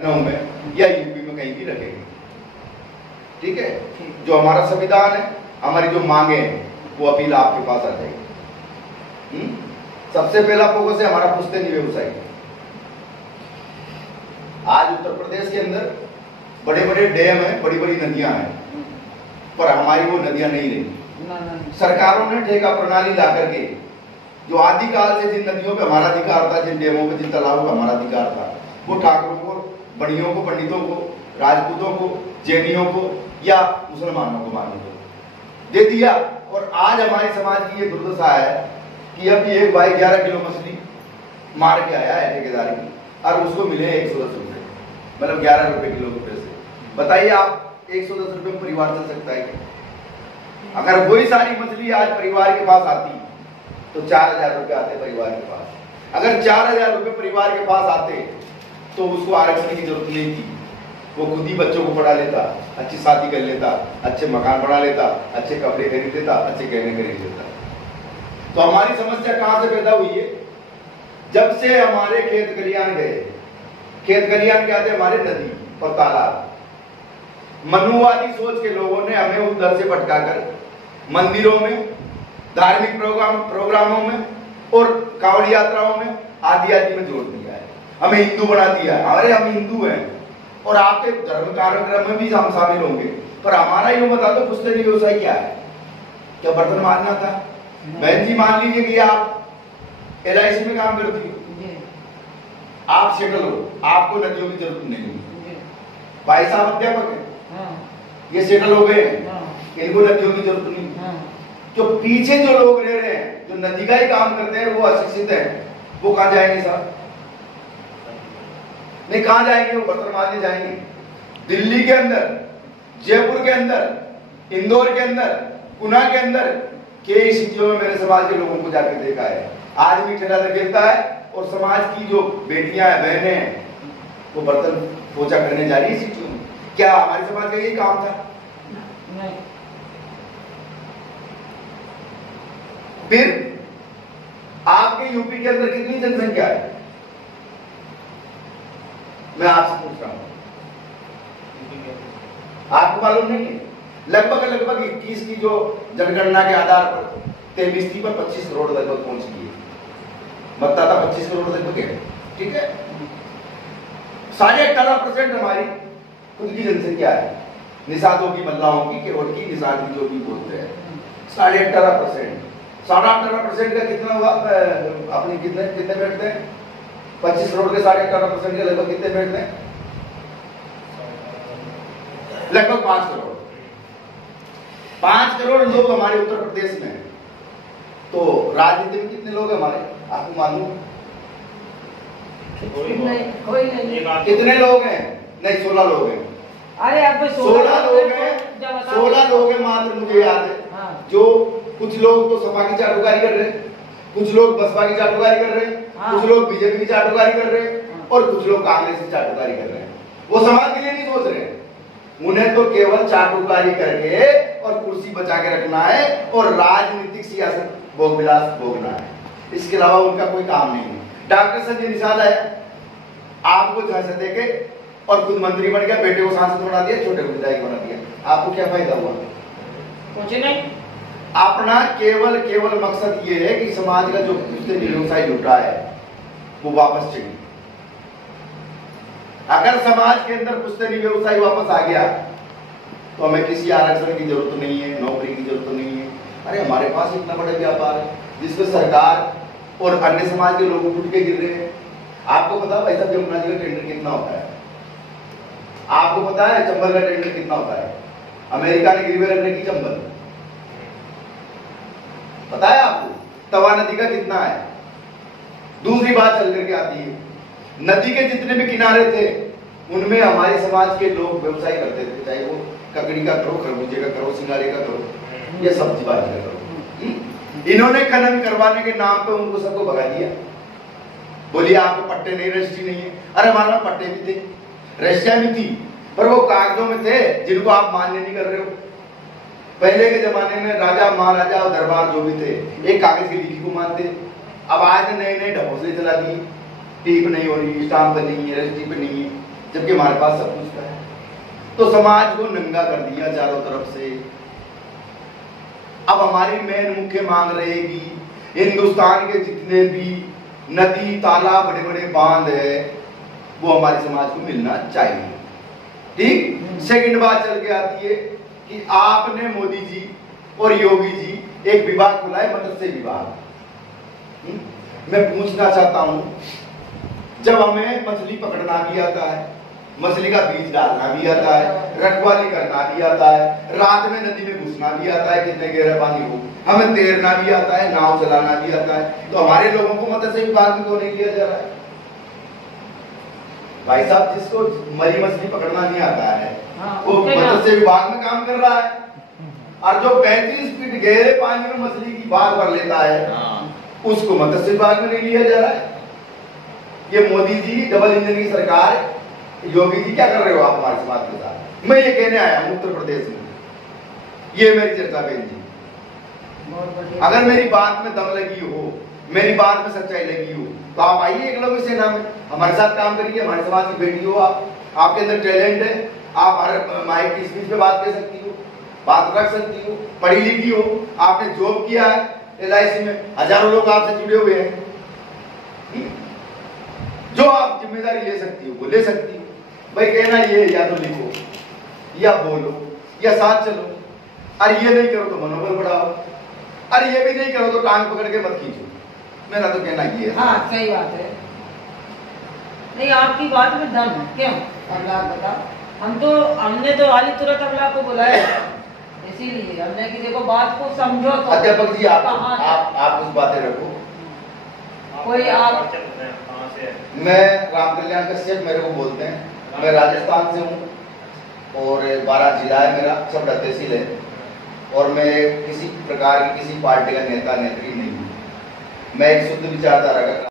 में या यूपी में कहीं भी रखेंगे। ठीक है, जो हमारा संविधान है, हमारी जो मांगे हैं, वो अपील आपके पास आ जाएगी। सबसे पहला फोकस है हमारा पुश्तैनी व्यवसाय। आज उत्तर प्रदेश के अंदर बड़े बड़े डैम हैं, बड़ी बड़ी नदियां हैं, पर हमारी वो नदियां नहीं रही। सरकारों ने ठेका प्रणाली ला करके, जो आदिकाल से जिन नदियों पे हमारा अधिकार था, जिन डैमों पे, जिन तालाबों पे हमारा अधिकार था, वो ठाकुरों को, बड़ियों को, पंडितों को, राजपूतों को, जैनियों को या मुसलमानों को, मानों को दे दिया। और आज हमारे समाज की ये दुर्दशा है कि अभी एक भाई 11 किलो मछली मार के आया है ठेकेदारी की, और उसको मिले 110 रुपए, मतलब 11 रुपए किलो के पैसे। बताइए आप 110 रुपए में परिवार चल सकता है क्या? अगर वही सारी मछली आज परिवार के पास आती तो 4000 रुपए आते परिवार के पास। अगर 4000 रुपए परिवार के पास आते तो उसको आरक्षण की जरूरत नहीं थी, वो खुद ही बच्चों को पढ़ा लेता, अच्छी शादी कर लेता, अच्छे मकान बना लेता, अच्छे कपड़े खरीद लेता, अच्छे गहने खरीद लेता। तो हमारी समस्या कहां से पैदा हुई है? जब से हमारे खेत खलियान गए। खेत खलियान क्या थे? हमारे नदी और तालाब। मनुवादी सोच के लोगों ने हमें उधर से भटकाकर मंदिरों में, धार्मिक प्रोग्रामों में और कांवड़ यात्राओं में, आदि आदि में जोड़ दिया है। हमें हिंदू बना दिया है। अरे हम हिंदू हैं और आपके धर्म कार्यक्रम में भी हम शामिल होंगे, पर हमारा ये बता दो पुश्तैनी व्यवसाय क्या है? क्या बर्तन मारना था? बहन जी मान लीजिए कि आप LIC में काम करती हो, आप सेटल हो, आपको नदियों की जरूरत नहीं है। भाई साहब अध्यापक है, ये सेटल हो गए हैं, इनको नदियों की जरूरत नहीं। जो पीछे जो लोग रह रहे हैं, जो नदी का ही काम करते हैं, वो अशिक्षित हैं, वो कहां जाएंगे साहब? नहीं, कहां जाएंगे? वो बर्तन मारने जाएंगे। दिल्ली के अंदर, जयपुर के अंदर, इंदौर के अंदर, पुणे के अंदर कई सिटियों में मैंने समाज के लोगों को जाकर देखा है। आदमी ठेला धकेलता है और समाज की जो बेटियां हैं, बहनें हैं, वो बर्तन पोछा करने जा रही है सिटियों में। क्या हमारे समाज का यही काम था? नहीं। फिर आपके यूपी के अंदर कितनी जनसंख्या है? मैं आपसे पूछ रहा हूं, आपको मालूम नहीं है? लगभग 21 की जो जनगणना के आधार पर 23 थी, पर 25 करोड़ लगभग पहुंच गई है। मतदाता 25 करोड़ लगभग है। ठीक है, 18.5% हमारी खुद की जनसंख्या है। निषादों की, मल्लाहों की, केवट की, निषाद की, जो भी बोलते हैं, 18.5%। 18.5% का कितना हुआ? अपने कितने बैठते हैं? 25 करोड़ के 18.5% के लगभग कितने बैठते हैं? लगभग 5 करोड़। 5 करोड़ लोग हमारे उत्तर प्रदेश में हैं। तो राजनीति में कितने लोग हैं हमारे? आपको मालूम? कितने लोग हैं? नहीं, 16 लोग हैं। अरे अब 16 लोग हैं, 16 लोग हैं मात्र, मुझे याद है। जो कुछ लोग तो सपा की चाटुकारी कर रहे हैं, कुछ लोग बसपा की चाटुकारी कर रहे हैं, कुछ लोग बीजेपी की चाटुकारी कर रहे हैं, और कुछ लोग कांग्रेस की चाटुकारी कर रहे हैं। वो समाज के लिए नहीं सोच रहे हैं। उन्हें तो केवल चाटुकारी करके और कुर्सी बचा के रखना है और राजनीतिक सियासत भोग विलास भोगना है। इसके अलावा उनका कोई काम नहीं है। डॉक्टर संजय निषाद आया, आपको झांसा देके और खुद मंत्री बन गया, बेटे को सांसद बना दिया, छोटे को विधायक बना दिया। आपको क्या फायदा हुआ? कुछ नहीं। अपना केवल मकसद ये है कि समाज का जो पुश्तैनी व्यवसाय लूटा है वो वापस चाहिए। अगर समाज के अंदर पुश्तैनी व्यवसाय वापस आ गया तो हमें किसी आरक्षण की जरूरत नहीं है, नौकरी की जरूरत नहीं है। अरे हमारे पास इतना बड़ा व्यापार है जिसमें सरकार और अन्य समाज के लोग उठ के गिर रहे हैं। आपको पता है भाई साहब यमुना जी का टेंडर कितना होता है? आपको पता है चंबल का टेंडर कितना होता है? अमेरिका ने गिरवे रखने की चंबल, पता है आपको? तवा नदी का कितना है? दूसरी बात चल करके आती है, नदी के जितने भी किनारे थे उनमें हमारे समाज के लोग व्यवसाय करते थे, चाहे वो ककड़ी का करो, खरबूजे का करो, सिंगारे का करो या सब्जी बाजी का करो। इन्होंने खनन करवाने के नाम पे उनको सबको भगा दिया। बोलिए आपको पट्टे नहीं, रजिस्ट्री नहीं है। अरे हमारे पास पट्टे भी थे, रजिस्ट्रियां भी थी, पर वो कागजों में थे जिनको आप मान्य नहीं कर रहे हो। पहले के जमाने में राजा महाराजा और दरबार जो भी थे एक कागज की लिखी को मानते। अब आज नए ढकोसले चला दिए, टीप नहीं हो रही, स्टाम्प नहीं है, रजिस्ट्री पे नहीं है, जबकि हमारे पास सब कुछ है। तो समाज को नंगा कर दिया चारों तरफ से। अब हमारी मेन मुख्य मांग रहेगी, हिंदुस्तान के जितने भी नदी तालाब बड़े बड़े बांध है वो हमारे समाज को मिलना चाहिए। ठीक। सेकंड बात चल के आती है कि आपने मोदी जी और योगी जी एक विभाग खुला है, मत्स्य विभाग। मैं पूछना चाहता हूं, जब हमें मछली पकड़ना भी आता है, मछली का बीज डालना भी आता है, रखवाली करना भी आता है, रात में नदी में घुसना भी आता है, कितने गहरा पानी हो, हमें तैरना भी आता है, नाव चलाना भी आता है, तो हमारे लोगों को मत्स्य विभाग में क्यों नहीं लिया जा रहा है? भाई साहब, जिसको मरी मछली पकड़ना नहीं आता है वो मत्स्य विभाग में काम कर रहा है, और जो 35 फीट गहरे पानी में मछली की बात कर लेता है उसको मत्स्य विभाग में नहीं लिया जा रहा है। ये मोदी जी डबल इंजन की सरकार, योगी जी क्या कर रहे हो आप हमारे समाज के साथ? मैं ये कहने आया हूं उत्तर प्रदेश में, ये मेरी चर्चा बहन जी। अगर मेरी बात में दम लगी हो, मेरी बात में सच्चाई लगी हो, तो आप आइए एकलव्य सेना में, हमारे साथ काम करिए। हमारे समाज की बेटी हो आप, आपके अंदर टैलेंट है, आप हर माइक की स्पीच पे बात कर सकती हो, बात रख सकती हो, पढ़ी लिखी हो, आपने जॉब किया है LIC में, हजारों लोग आपसे जुड़े हुए हैं। जो आप जिम्मेदारी ले सकती हो वो ले सकती हो। भाई कहना ये, या तो लिखो या बोलो या साथ चलो, अरे ये नहीं करो तो मनोबल बढ़ाओ, अरे ये भी नहीं करो तो टांग पकड़ के मत खींचो। मेरा तो कहना ये है। हाँ सही बात है। नहीं, आपकी बात में दम है। क्यों? अल्लाह बता, हमने तो हाली तुरंत अल्लाह को बुलाया, इसीलिए हमने कि देखो बात को समझो। तो अध्यापक जी आप कुछ बातें रखो। कोई आप, मैं राम कल्याण कश्यप मेरे को बोलते हैं, मैं राजस्थान से हूँ और 12 जिला है मेरा, छपरा तहसील है, और मैं किसी प्रकार की किसी पार्टी का नेता नेत्री नहीं हूँ। मैं एक शुद्ध विचारधारा का